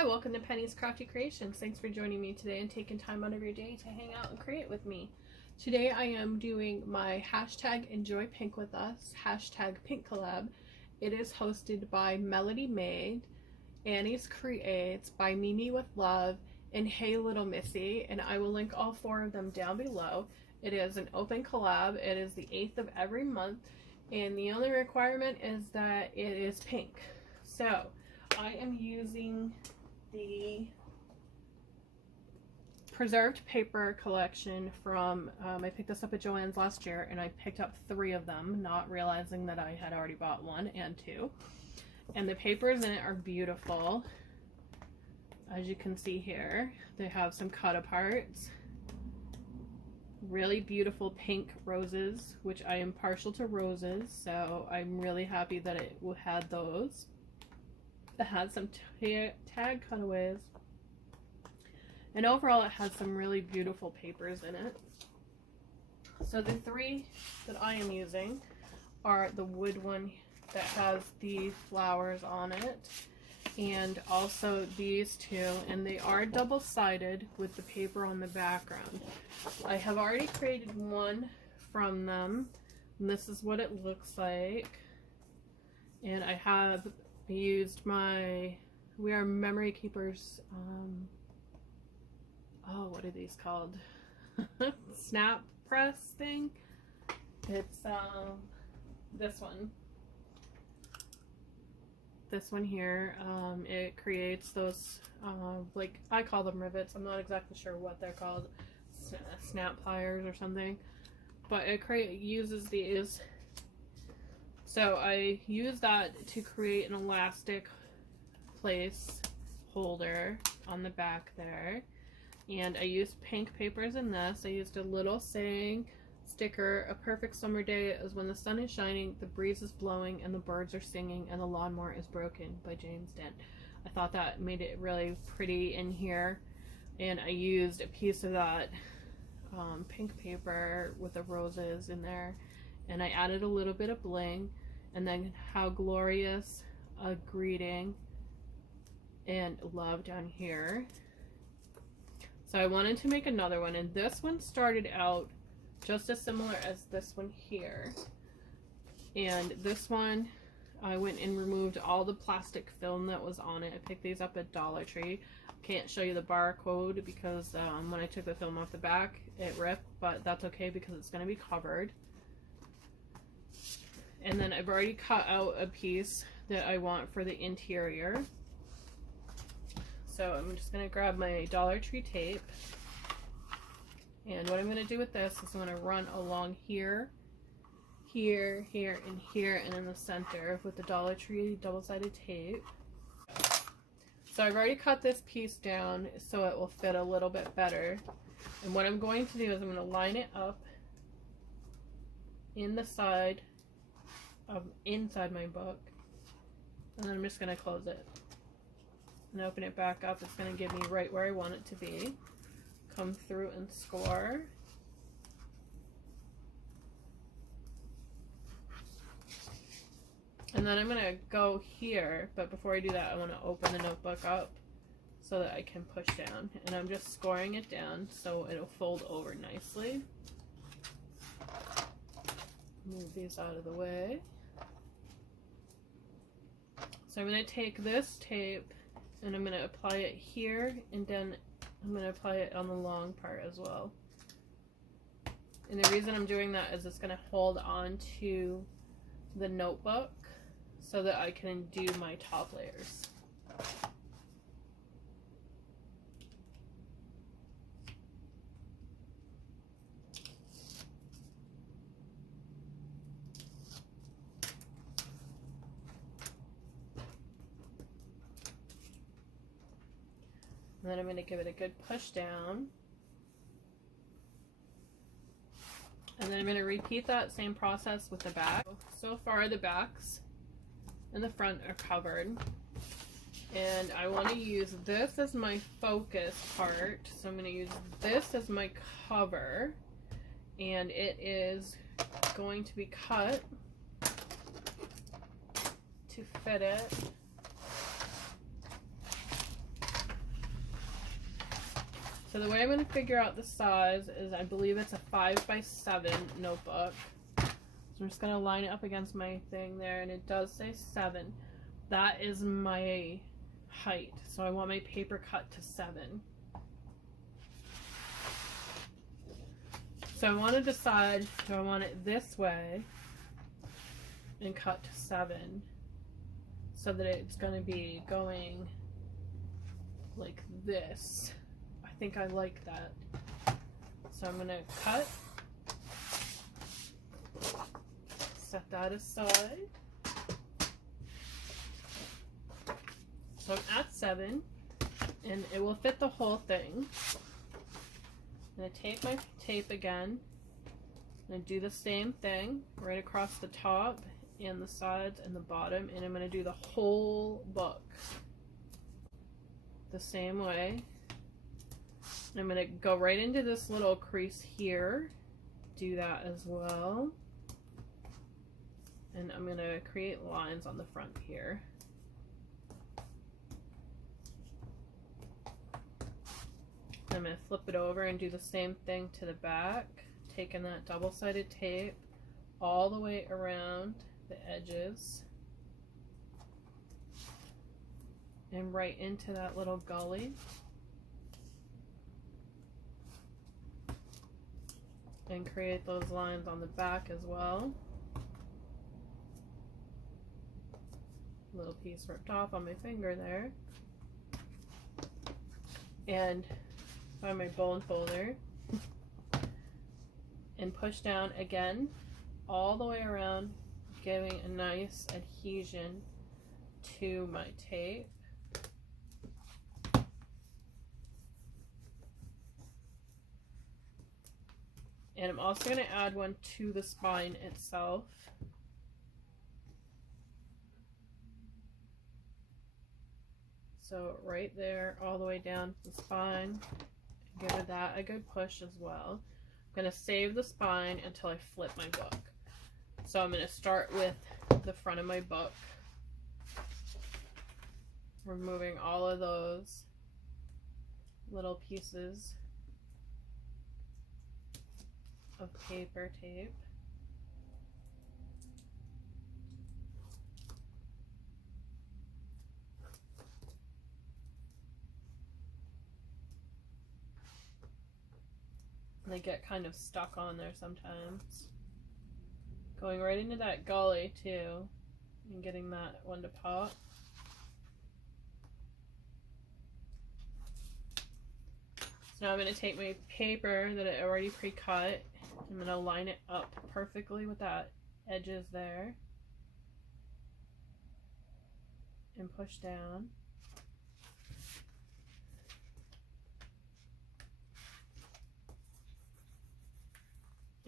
Hi, welcome to Penny's Crafty Creations. Thanks for joining me today and taking time out of your day to hang out and create with me. Today I am doing my hashtag Enjoy Pink with Us, hashtag Pink Collab. It is hosted by Melodi Made, Annie's Creates, by Mimi with Love, and Hey Little Missy, and I will link all four of them down below. It is an open collab. It is the 8th of every month, and the only requirement is that it is pink. So I am using the preserved paper collection from, I picked this up at Joann's last year, and I picked up 3 of them, not realizing that I had already bought 1 and 2. And the papers in it are beautiful. As you can see here, they have some cut aparts, really beautiful pink roses, which I am partial to roses, so I'm really happy that it had those. It had some tag cutaways, and overall it has some really beautiful papers in it. So the 3 that I am using are the wood one that has the flowers on it, and also these 2, and they are double-sided with the paper on the background. I have already created one from them, and this is what it looks like. And I have used my We Are Memory Keepers, oh, what are these called? Snap press thing. It's this one here. It creates those like, I call them rivets. I'm not exactly sure what they're called, snap pliers or something, but it uses these. So I use that to create an elastic place holder on the back there. And I used pink papers in this. I used a little saying sticker: "A perfect summer day is when the sun is shining, the breeze is blowing, and the birds are singing, and the lawnmower is broken," by James Dent. I thought that made it really pretty in here. And I used a piece of that pink paper with the roses in there. And I added a little bit of bling, and then "How glorious a greeting," and love down here. So I wanted to make another one, and this one started out just as similar as this one here. And this one, I went and removed all the plastic film that was on it. I picked these up at Dollar Tree. Can't show you the barcode because when I took the film off the back, it ripped, but that's okay because it's going to be covered. And then I've already cut out a piece that I want for the interior. So I'm just going to grab my Dollar Tree tape. And what I'm going to do with this is I'm going to run along here, here, here, and here, and in the center with the Dollar Tree double-sided tape. So I've already cut this piece down so it will fit a little bit better. And what I'm going to do is I'm going to line it up in the side of inside my book, and then I'm just going to close it and open it back up. It's going to give me right where I want it to be. Come through and score. And then I'm going to go here, but before I do that I want to open the notebook up so that I can push down, and I'm just scoring it down so it'll fold over nicely. Move these out of the way. So I'm going to take this tape and I'm going to apply it here, and then I'm going to apply it on the long part as well. And the reason I'm doing that is it's going to hold on to the notebook so that I can do my top layers. And then I'm going to give it a good push down. And then I'm going to repeat that same process with the back. So far the backs and the front are covered. And I want to use this as my focus part. So I'm going to use this as my cover. And it is going to be cut to fit it. So the way I'm going to figure out the size is, I believe it's a 5x7 notebook. So I'm just going to line it up against my thing there, and it does say 7. That is my height. So I want my paper cut to 7. So I want to decide, do I want it this way and cut to 7 so that it's going to be going like this. I think I like that. So I'm going to cut, set that aside. So I'm at 7 and it will fit the whole thing. I'm going to take my tape again. I'm going to do the same thing right across the top and the sides and the bottom, and I'm going to do the whole book the same way. I'm going to go right into this little crease here, do that as well, and I'm going to create lines on the front here. I'm going to flip it over and do the same thing to the back, taking that double-sided tape all the way around the edges and right into that little gully. And create those lines on the back as well. Little piece ripped off on my finger there. And find my bone folder and push down again all the way around, giving a nice adhesion to my tape. And I'm also going to add one to the spine itself. So right there, all the way down the spine. Give that a good push as well. I'm going to save the spine until I flip my book. So I'm going to start with the front of my book, removing all of those little pieces of paper tape. They get kind of stuck on there sometimes. Going right into that gully too, and getting that one to pop. So now I'm going to take my paper that I already pre-cut. I'm going to line it up perfectly with that edges there. And push down.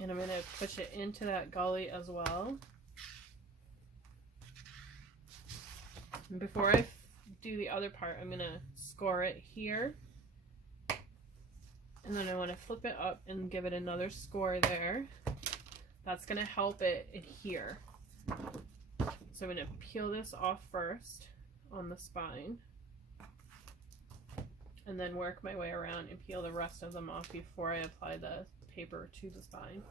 And I'm going to push it into that gully as well. And before I do the other part, I'm going to score it here. And then I want to flip it up and give it another score there. That's going to help it adhere. So I'm going to peel this off first on the spine. And then work my way around and peel the rest of them off before I apply the paper to the spine.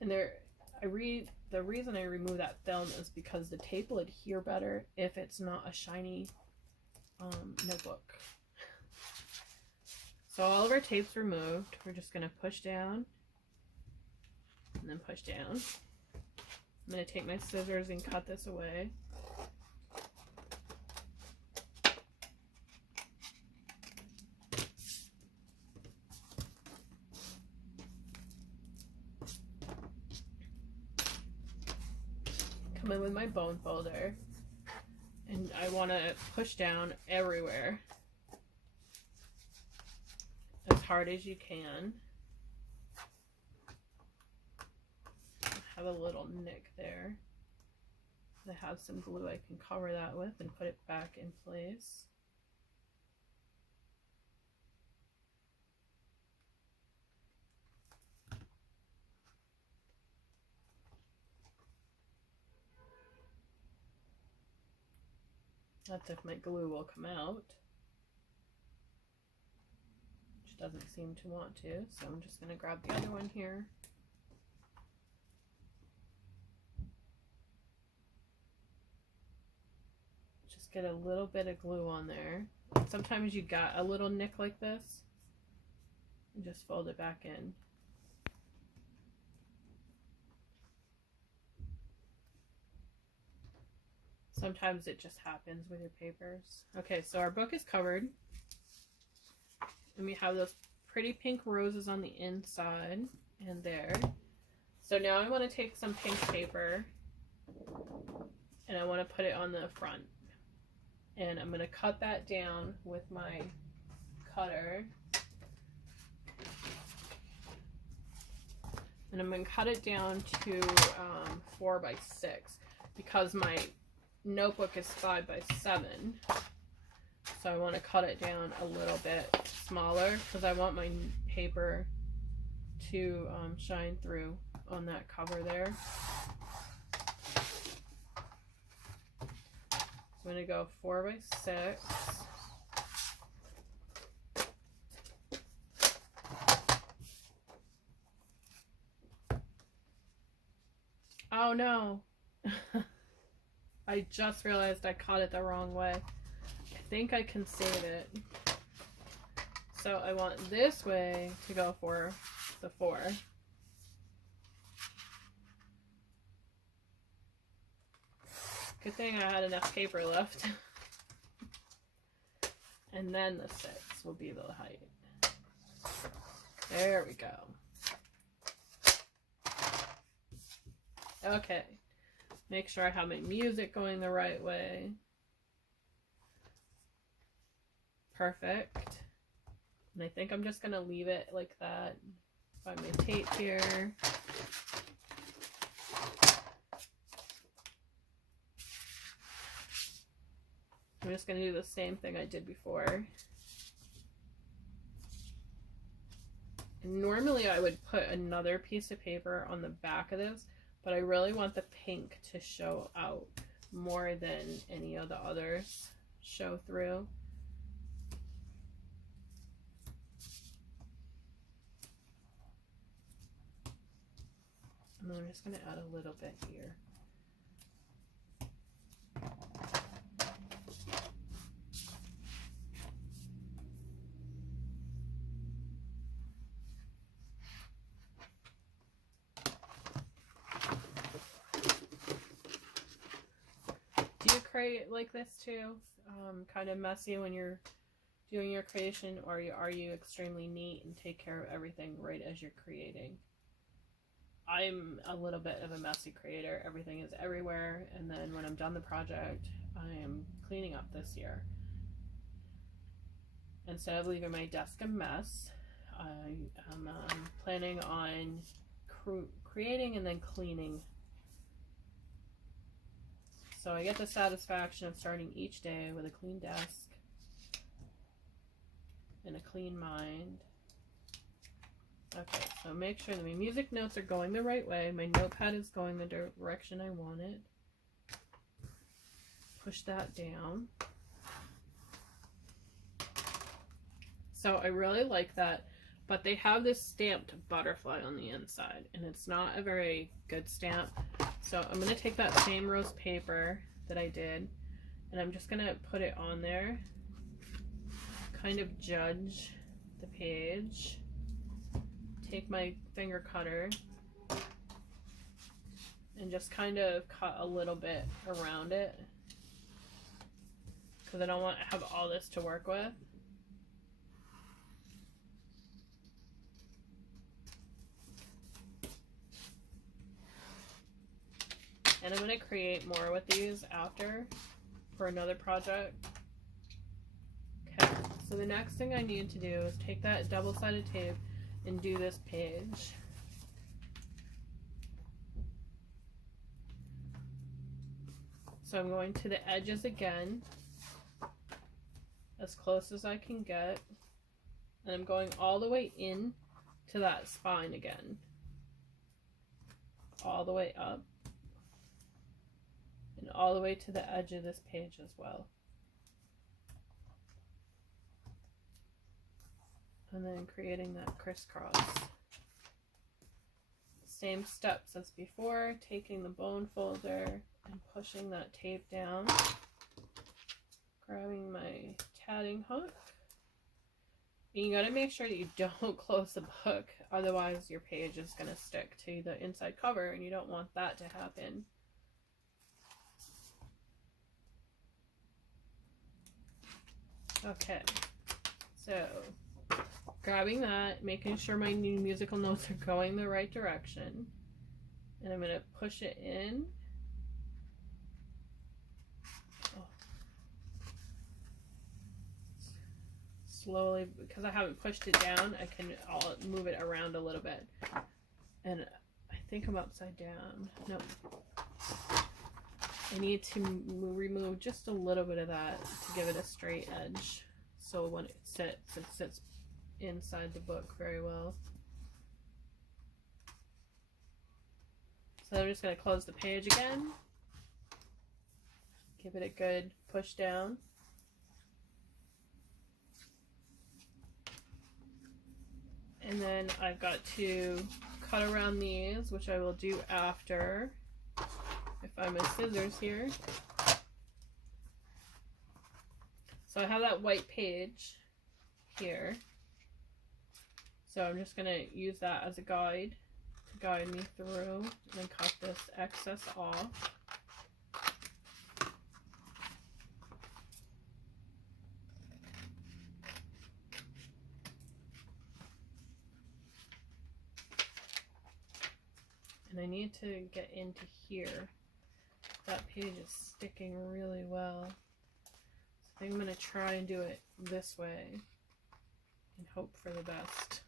And the reason I remove that film is because the tape will adhere better if it's not a shiny notebook. So all of our tape's removed. We're just going to push down and then push down. I'm going to take my scissors and cut this away. Come in with my bone folder, and I want to push down everywhere as hard as you can. I have a little nick there. I have some glue I can cover that with and put it back in place. That's if my glue will come out. Which doesn't seem to want to, so I'm just going to grab the other one here. Just get a little bit of glue on there. Sometimes you got a little nick like this, and just fold it back in. Sometimes it just happens with your papers. Okay, so our book is covered. And we have those pretty pink roses on the inside and there. So now I want to take some pink paper and I want to put it on the front. And I'm going to cut that down with my cutter. And I'm going to cut it down to 4 by 6 because my notebook is 5 by 7. So I want to cut it down a little bit smaller because I want my paper to shine through on that cover there. So I'm going to go 4 by 6. Oh no! I just realized I cut it the wrong way. I think I can save it. So I want this way to go for the 4. Good thing I had enough paper left. And then the 6 will be the height. There we go. Okay. Make sure I have my music going the right way. Perfect. And I think I'm just going to leave it like that. Find my tape here. I'm just going to do the same thing I did before. And normally I would put another piece of paper on the back of this, but I really want the pink to show out more than any of the others show through. And then I'm just going to add a little bit here. Do you create like this too? Kind of messy when you're doing your creation, or are you extremely neat and take care of everything right as you're creating? I'm a little bit of a messy creator. Everything is everywhere, and then when I'm done the project, I am cleaning up this year. Instead of leaving my desk a mess, I am planning on creating and then cleaning. So I get the satisfaction of starting each day with a clean desk and a clean mind. Okay, so make sure that my music notes are going the right way. My notepad is going the direction I want it. Push that down. So I really like that, but they have this stamped butterfly on the inside, and it's not a very good stamp. So I'm going to take that same rose paper that I did, and I'm just going to put it on there, kind of judge the page. Take my finger cutter and just kind of cut a little bit around it because I don't want to have all this to work with. And I'm going to create more with these after for another project. Okay, so the next thing I need to do is take that double-sided tape and do this page. So I'm going to the edges again, as close as I can get, and I'm going all the way in to that spine again, all the way up, and all the way to the edge of this page as well. and then creating that crisscross. Same steps as before, taking the bone folder and pushing that tape down, grabbing my tatting hook. And you gotta make sure that you don't close the book, otherwise your page is gonna stick to the inside cover and you don't want that to happen. Okay, so grabbing that, making sure my new musical notes are going the right direction, and I'm gonna push it in. Slowly, because I haven't pushed it down, I'll move it around a little bit. And I think I'm upside down. Nope. I need to remove just a little bit of that to give it a straight edge, so when it sits inside the book very well. So I'm just going to close the page again, give it a good push down. And then I've got to cut around these, which I will do after, if I have my scissors here. So I have that white page here. So I'm just going to use that as a guide to guide me through, and then cut this excess off. And I need to get into here. That page is sticking really well. So I think I'm going to try and do it this way and hope for the best.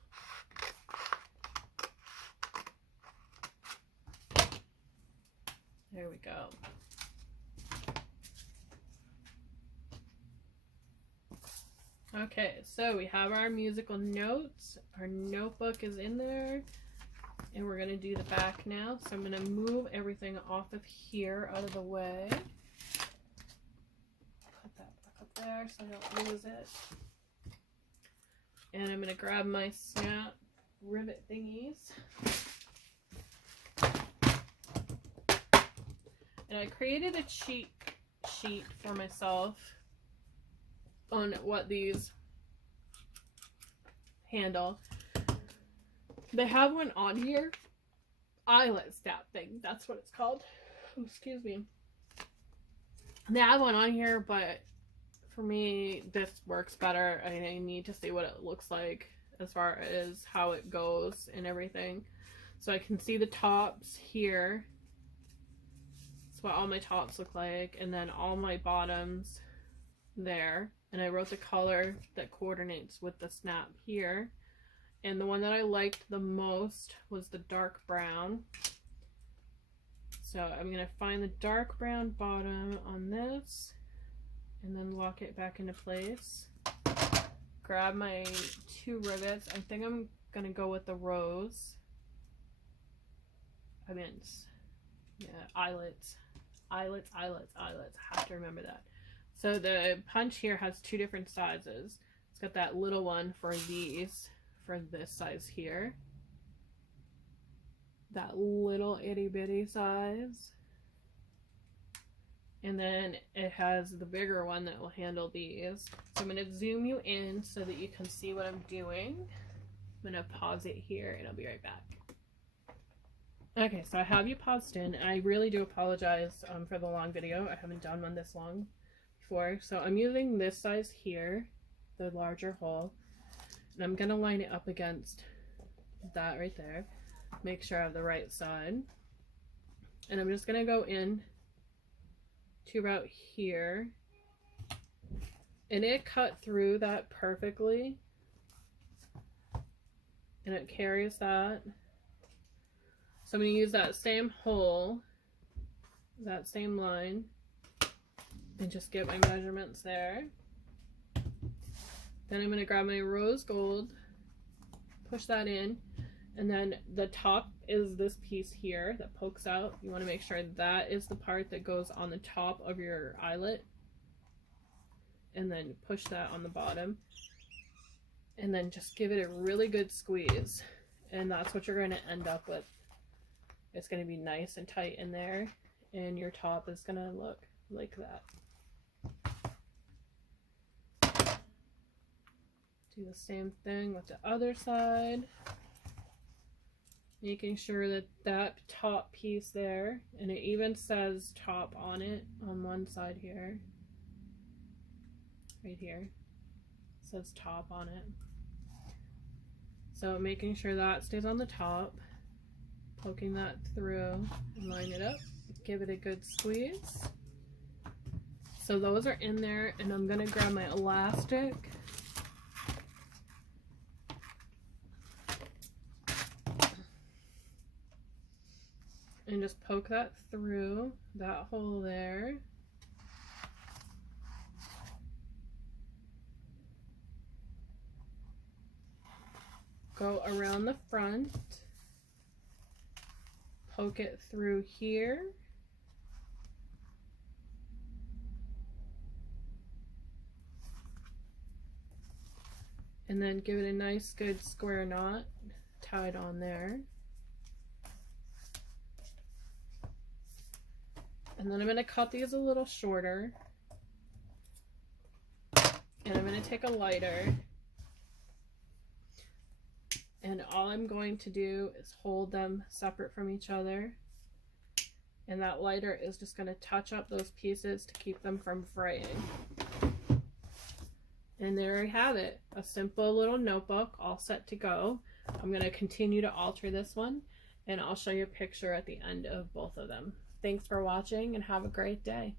There we go. Okay, so we have our musical notes. Our notebook is in there. And we're going to do the back now. So I'm going to move everything off of here, out of the way. Put that back up there so I don't lose it. And I'm going to grab my snap rivet thingies. And I created a cheat sheet for myself on what these handle. They have one on here. Eyelet snap thing. That's what it's called. Oh, excuse me. They have one on here, but for me, this works better. I need to see what it looks like as far as how it goes and everything. So I can see the tops here. That's what all my tops look like. And then all my bottoms there. And I wrote the color that coordinates with the snap here. And the one that I liked the most was the dark brown. So I'm going to find the dark brown bottom on this and then lock it back into place. Grab my 2 rivets. I think I'm going to go with the rose. I mean, yeah, eyelets. Eyelets. I have to remember that. So the punch here has 2 different sizes. It's got that little one for these. For this size here, that little itty bitty size, and then it has the bigger one that will handle these. So I'm going to zoom you in so that you can see what I'm doing. I'm going to pause it here and I'll be right back. Okay, so I have you paused in. I really do apologize for the long video. I haven't done one this long before. So I'm using this size here, the larger hole. And I'm going to line it up against that right there. Make sure I have the right side. And I'm just going to go in to about here. And it cut through that perfectly. And it carries that. So I'm going to use that same hole, that same line, and just get my measurements there. Then I'm going to grab my rose gold, push that in, and then the top is this piece here that pokes out. You want to make sure that is the part that goes on the top of your eyelet, and then push that on the bottom. and then just give it a really good squeeze, and that's what you're going to end up with. It's going to be nice and tight in there, and your top is going to look like that. Do the same thing with the other side, making sure that that top piece there, and it even says top on it on one side here, right here, it says top on it. So making sure that stays on the top, poking that through and line it up, give it a good squeeze. So those are in there, and I'm gonna grab my elastic and just poke that through that hole there. Go around the front, poke it through here, and then give it a nice good square knot tied on there. And then I'm going to cut these a little shorter, and I'm going to take a lighter, and all I'm going to do is hold them separate from each other, and that lighter is just going to touch up those pieces to keep them from fraying. And there I have it, a simple little notebook all set to go. I'm going to continue to alter this one, and I'll show you a picture at the end of both of them. Thanks for watching, and have a great day.